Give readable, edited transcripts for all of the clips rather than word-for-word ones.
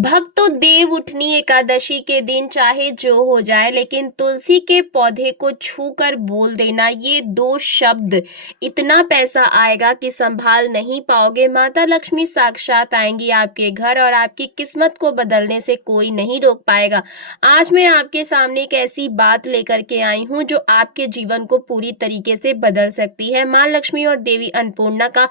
भक्तों, देव उठनी एकादशी के दिन चाहे जो हो जाए लेकिन तुलसी के पौधे को छूकर बोल देना, ये दो शब्द इतना पैसा आएगा कि संभाल नहीं पाओगे। माता लक्ष्मी साक्षात आएंगी आपके घर और आपकी किस्मत को बदलने से कोई नहीं रोक पाएगा। आज मैं आपके सामने एक ऐसी बात लेकर के आई हूँ जो आपके जीवन को पूरी तरीके से बदल सकती है। माँ लक्ष्मी और देवी अन्नपूर्णा का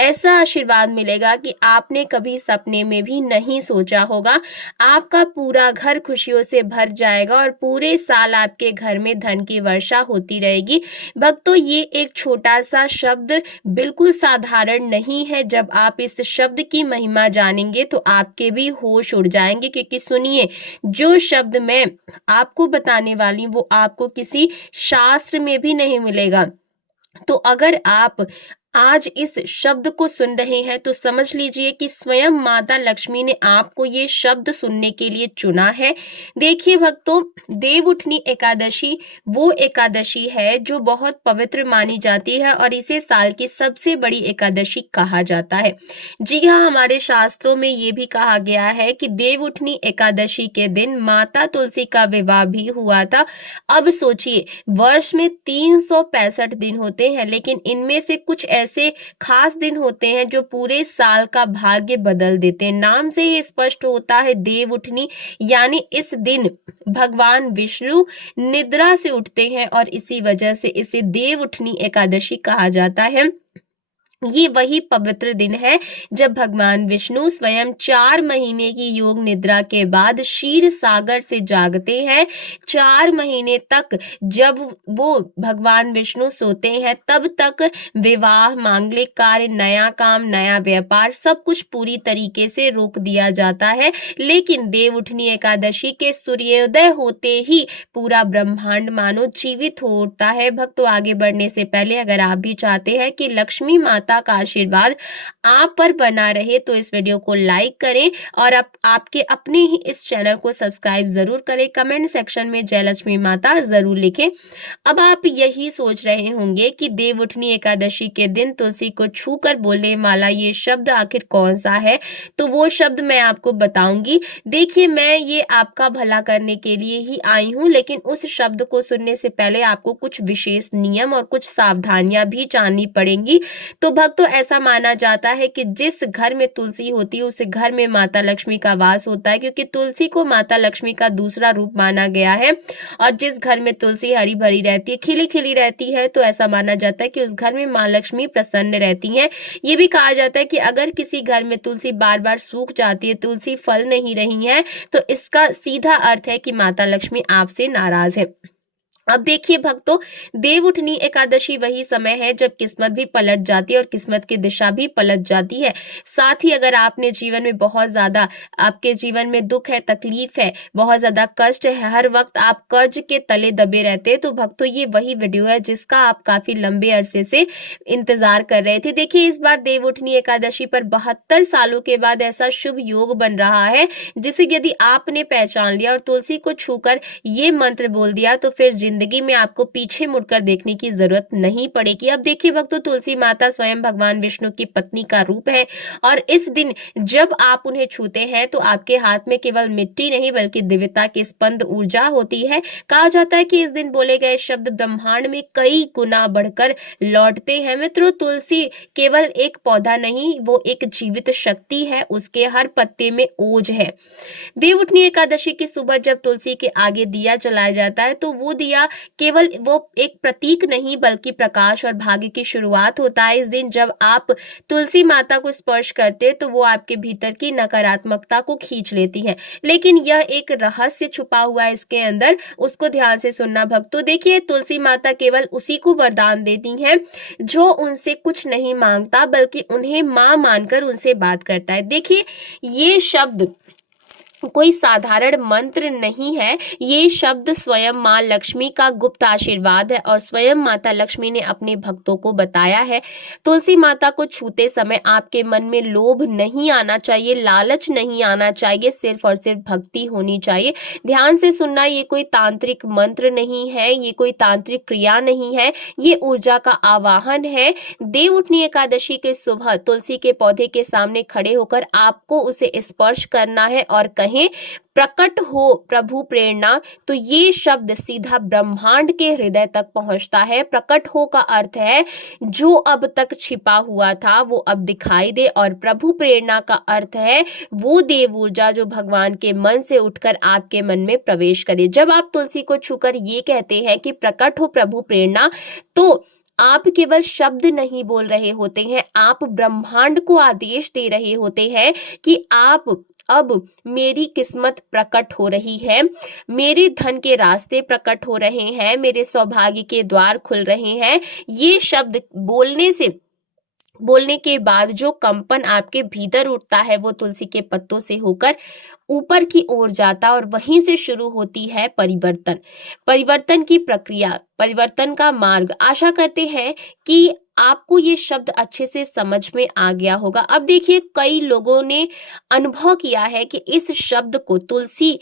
ऐसा आशीर्वाद मिलेगा कि आपने कभी सपने में भी नहीं सोचा होगा। आपका पूरा घर खुशियों से भर जाएगा और पूरे साल आपके घर में धन की वर्षा होती रहेगी। भक्तों, ये एक छोटा सा शब्द बिल्कुल साधारण नहीं है। जब आप इस शब्द की महिमा जानेंगे तो आपके भी होश उड़ जाएंगे, क्योंकि सुनिए, जो शब्द मैं आपको बताने वाली हूँ वो आपको किसी शास्त्र में भी नहीं मिलेगा। तो अगर आप आज इस शब्द को सुन रहे हैं तो समझ लीजिए कि स्वयं माता लक्ष्मी ने आपको ये शब्द सुनने के लिए चुना है। देखिए भक्तों, देव उठनी एकादशी वो एकादशी है जो बहुत पवित्र मानी जाती है और इसे साल की सबसे बड़ी एकादशी कहा जाता है। जी हाँ, हमारे शास्त्रों में ये भी कहा गया है कि देव उठनी एकादशी के दिन माता तुलसी का विवाह भी हुआ था। अब सोचिए, वर्ष में 365 दिन होते हैं, लेकिन इनमें से कुछ ऐसे खास दिन होते हैं जो पूरे साल का भाग्य बदल देते हैं। नाम से ही स्पष्ट होता है देव उठनी, यानी इस दिन भगवान विष्णु निद्रा से उठते हैं और इसी वजह से इसे देव उठनी एकादशी कहा जाता है। ये वही पवित्र दिन है जब भगवान विष्णु स्वयं 4 महीने की योग निद्रा के बाद क्षीर सागर से जागते हैं। 4 महीने तक जब वो भगवान विष्णु सोते हैं तब तक विवाह, मांगलिक कार्य, नया काम, नया व्यापार सब कुछ पूरी तरीके से रोक दिया जाता है। लेकिन देव उठनी एकादशी के सूर्योदय होते ही पूरा ब्रह्मांड मानो जीवित हो उठता है। भक्तों, आगे बढ़ने से पहले अगर आप भी चाहते हैं कि लक्ष्मी माता का आशीर्वाद आप पर बना रहे तो इस वीडियो को लाइक करें और आपके अपने ही इस चैनल को सब्सक्राइब जरूर करें। कमेंट सेक्शन में जय लक्ष्मी माता जरूर लिखें। अब आप यही सोच रहे होंगे कि देव उठनी एकादशी के दिन तुलसी को छूकर बोलने वाला ये शब्द आखिर कौन सा है, तो वो शब्द मैं आपको बताऊंगी। देखिए, मैं ये आपका भला करने के लिए ही आई हूँ, लेकिन उस शब्द को सुनने से पहले आपको कुछ विशेष नियम और कुछ सावधानियां भी जाननी पड़ेंगी। तो भक्तों, ऐसा माना जाता है कि जिस घर में तुलसी होती है उस घर में माता लक्ष्मी का वास होता है, क्योंकि तुलसी को माता लक्ष्मी का दूसरा रूप माना गया है। और जिस घर में तुलसी हरी भरी रहती है, खिली खिली रहती है, तो ऐसा माना जाता है कि उस घर में माँ लक्ष्मी प्रसन्न रहती हैं। ये भी कहा जाता है कि अगर किसी घर में तुलसी बार बार सूख जाती है, तुलसी फल नहीं रही है, तो इसका सीधा अर्थ है कि माता लक्ष्मी आपसे नाराज है। अब देखिए भक्तों, देव उठनी एकादशी वही समय है जब किस्मत भी पलट जाती है और किस्मत की दिशा भी पलट जाती है। साथ ही अगर आपने जीवन में बहुत ज्यादा, आपके जीवन में दुख है, तकलीफ है, बहुत ज्यादा कष्ट है, हर वक्त आप कर्ज के तले दबे रहते हैं, तो भक्तों ये वही वीडियो है जिसका आप काफी लंबे अरसे से इंतजार कर रहे थे। देखिए, इस बार देव उठनी एकादशी पर 72 सालों के बाद ऐसा शुभ योग बन रहा है जिसे यदि आपने पहचान लिया और तुलसी को छूकर ये मंत्र बोल दिया तो फिर जिंदगी में आपको पीछे मुड़कर देखने की जरूरत नहीं पड़ेगी। अब देखिए भक्तों, तुलसी माता स्वयं भगवान विष्णु की पत्नी का रूप है और इस दिन जब आप उन्हें छूते हैं तो आपके हाथ में केवल मिट्टी नहीं बल्कि दिव्यता की स्पंद ऊर्जा होती है। कहा जाता है कि इस दिन बोले गए शब्द ब्रह्मांड में कई गुना बढ़कर लौटते हैं। मित्रों, तुलसी केवल एक पौधा नहीं, वो एक जीवित शक्ति है। उसके हर पत्ते में ओज है। देव उठनी एकादशी की सुबह जब तुलसी के आगे दिया जलाया जाता है तो वो दिया केवल वो एक प्रतीक नहीं बल्कि प्रकाश और भाग्य की शुरुआत होता है। इस दिन जब आप तुलसी माता को स्पर्श करते हैं तो वो आपके भीतर की नकारात्मकता को खींच लेती है, लेकिन यह एक रहस्य छुपा हुआ है इसके अंदर, उसको ध्यान से सुनना भक्तों। देखिए, तुलसी माता केवल उसी को वरदान देती हैं जो उनसे कुछ नहीं मांगता बल्कि उन्हें मां मानकर उनसे बात करता है। देखिए, ये शब्द कोई साधारण मंत्र नहीं है। ये शब्द स्वयं माँ लक्ष्मी का गुप्त आशीर्वाद है और स्वयं माता लक्ष्मी ने अपने भक्तों को बताया है। तुलसी माता को छूते समय आपके मन में लोभ नहीं आना चाहिए, लालच नहीं आना चाहिए, सिर्फ और सिर्फ भक्ति होनी चाहिए। ध्यान से सुनना, ये कोई तांत्रिक मंत्र नहीं है, ये कोई तांत्रिक क्रिया नहीं है, ये ऊर्जा का आवाहन है। देव उठनी एकादशी के सुबह तुलसी के पौधे के सामने खड़े होकर आपको उसे स्पर्श करना है और कहें, प्रकट हो प्रभु प्रेरणा। तो ये शब्द सीधा ब्रह्मांड के हृदय तक पहुंचता है। प्रकट हो का अर्थ है जो अब तक छिपा हुआ था वो अब दिखाई दे, और प्रभु प्रेरणा का अर्थ है वो देव ऊर्जा जो भगवान के मन से उठकर आपके मन में प्रवेश करे। जब आप तुलसी को छूकर ये कहते हैं कि प्रकट हो प्रभु प्रेरणा, तो आप केवल शब्द नहीं बोल रहे होते हैं, आप ब्रह्मांड को आदेश दे रहे होते हैं कि आप अब मेरी किस्मत प्रकट हो रही है, मेरे धन के रास्ते प्रकट हो रहे हैं, मेरे सौभाग्य के द्वार खुल रहे हैं। ये शब्द बोलने के बाद जो कंपन आपके भीतर उठता है वो तुलसी के पत्तों से होकर ऊपर की ओर जाता और वहीं से शुरू होती है परिवर्तन की प्रक्रिया, परिवर्तन का मार्ग। आशा करते हैं कि आपको ये शब्द अच्छे से समझ में आ गया होगा। अब देखिए, कई लोगों ने अनुभव किया है कि इस शब्द को तुलसी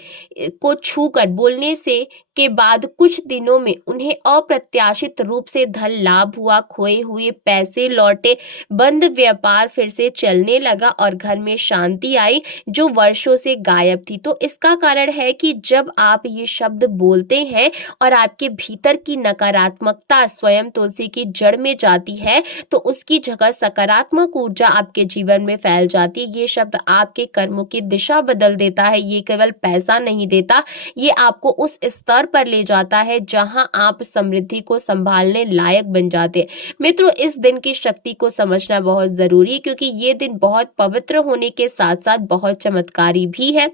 को छूकर बोलने से के बाद कुछ दिनों में उन्हें अप्रत्याशित रूप से धन लाभ हुआ, खोए हुए पैसे लौटे, बंद व्यापार फिर से चलने लगा और घर में शांति आई जो वर्षों से गायब थी। तो इसका कारण है कि जब आप ये शब्द बोलते हैं और आपके भीतर की नकारात्मकता स्वयं तुलसी की जड़ में जाती है तो उसकी जगह सकारात्मक ऊर्जा आपके जीवन में फैल जाती है। ये शब्द आपके कर्मों की दिशा बदल देता है। ये केवल पैसा नहीं देता, ये आपको उस स्तर पर ले जाता है जहां आप समृद्धि को संभालने लायक बन जाते हैं। मित्रों, इस दिन की शक्ति को समझना बहुत जरूरी है क्योंकि ये दिन बहुत पवित्र होने के साथ साथ बहुत चमत्कारी भी है।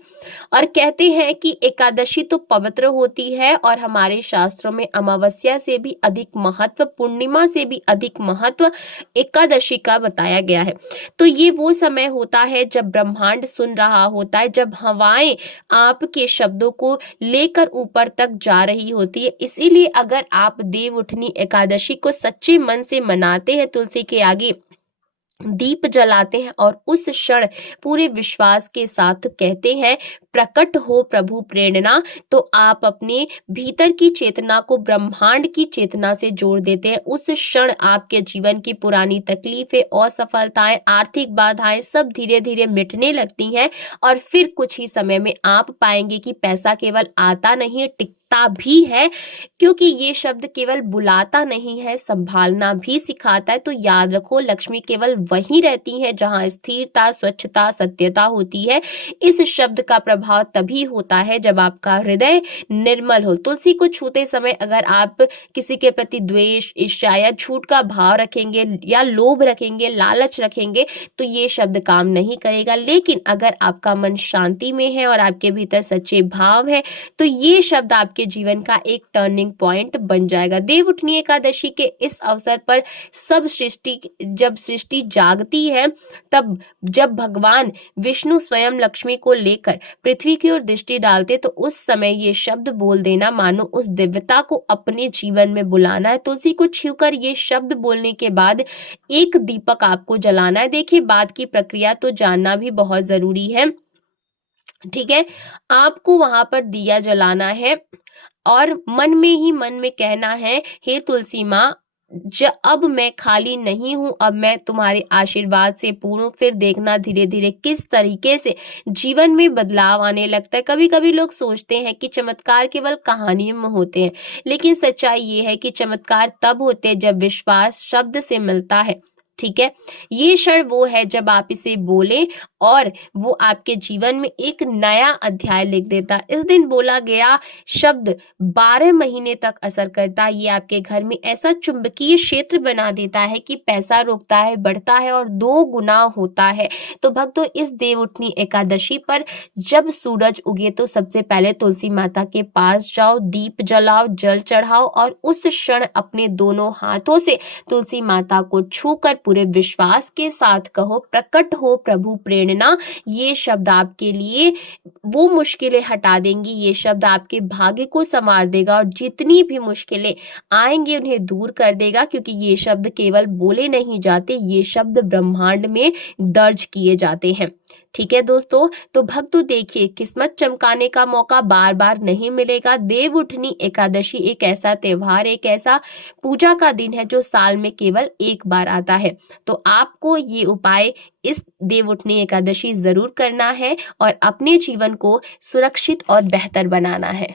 और कहते हैं कि एकादशी तो पवित्र होती है और हमारे शास्त्रों में अमावस्या से भी अधिक महत्व, पूर्णिमा से भी अधिक महत्व एकादशी का बताया गया है। तो ये वो समय होता है जब ब्रह्मांड सुन रहा होता है, जब हवाएं आपके शब्दों को लेकर ऊपर तक जा रही होती है। इसीलिए अगर आप देव उठनी एकादशी को सच्चे मन से मनाते हैं, तुलसी के आगे दीप जलाते हैं और उस क्षण पूरे विश्वास के साथ कहते हैं प्रकट हो प्रभु प्रेरणा, तो आप अपने भीतर की चेतना को ब्रह्मांड की चेतना से जोड़ देते हैं। उस क्षण आपके जीवन की पुरानी तकलीफें, असफलताएं, आर्थिक बाधाएं सब धीरे धीरे मिटने लगती हैं और फिर कुछ ही समय में आप पाएंगे कि पैसा केवल आता नहीं, टिकता भी है, क्योंकि ये शब्द केवल बुलाता नहीं है, संभालना भी सिखाता है। तो याद रखो, लक्ष्मी केवल वहीं रहती है जहां स्थिरता, स्वच्छता, सत्यता होती है। इस शब्द का प्रभाव तभी होता है जब आपका हृदय निर्मल हो। तुलसी को छूते समय अगर आप किसी के प्रति द्वेष, ईर्ष्या या झूठ का भाव रखेंगे या लोभ रखेंगे, लालच रखेंगे, तो ये शब्द काम नहीं करेगा। लेकिन अगर आपका मन शांति में है और आपके भीतर सच्चे भाव है तो ये शब्द आपके जीवन का एक टर्निंग पॉइंट बन जाएगा। देव उठनी एकादशी के इस अवसर पर जब सृष्टि जागती है, तब जब भगवान विष्णु स्वयं लक्ष्मी को लेकर पृथ्वी की ओर दृष्टि डालते तो उस समय ये शब्द बोल देना मानो उस दिव्यता को अपने जीवन में बुलाना है। तुलसी को छूकर ये शब्द बोलने के बाद एक दीपक आपको जलाना है। देखिए, बात की प्रक्रिया तो जानना भी बहुत जरूरी है, ठीक है। आपको वहां पर दिया जलाना है और मन में कहना है, हे तुलसी माँ, अब मैं खाली नहीं हूं, अब मैं तुम्हारे आशीर्वाद से पूर्ण हूं। फिर देखना धीरे धीरे किस तरीके से जीवन में बदलाव आने लगता है। कभी कभी लोग सोचते हैं कि चमत्कार केवल कहानियों में होते हैं, लेकिन सच्चाई ये है कि चमत्कार तब होते हैं जब विश्वास शब्द से मिलता है, ठीक है। ये क्षण वो है जब आप इसे बोले और वो आपके जीवन में एक नया अध्याय लिख देता है। इस दिन बोला गया शब्द 12 महीने तक असर करता है। ये आपके घर में ऐसा चुंबकीय क्षेत्र बना देता है कि पैसा रुकता है, बढ़ता है और 2 गुना होता है। तो भक्तों, इस देव उठनी एकादशी पर जब सूरज उगे तो सबसे पहले तुलसी माता के पास जाओ, दीप जलाओ, जल चढ़ाओ और उस क्षण अपने दोनों हाथों से तुलसी माता को छूकर पूरे विश्वास के साथ कहो, प्रकट हो प्रभु प्रेरणा। ये शब्द आपके लिए वो मुश्किलें हटा देंगी, ये शब्द आपके भाग्य को संवार देगा और जितनी भी मुश्किलें आएंगी उन्हें दूर कर देगा, क्योंकि ये शब्द केवल बोले नहीं जाते, ये शब्द ब्रह्मांड में दर्ज किए जाते हैं। ठीक है दोस्तों, तो भक्तों देखिए, किस्मत चमकाने का मौका बार बार नहीं मिलेगा। देवउठनी एकादशी एक ऐसा त्योहार, एक ऐसा पूजा का दिन है जो साल में केवल एक बार आता है। तो आपको ये उपाय इस देवउठनी एकादशी जरूर करना है और अपने जीवन को सुरक्षित और बेहतर बनाना है।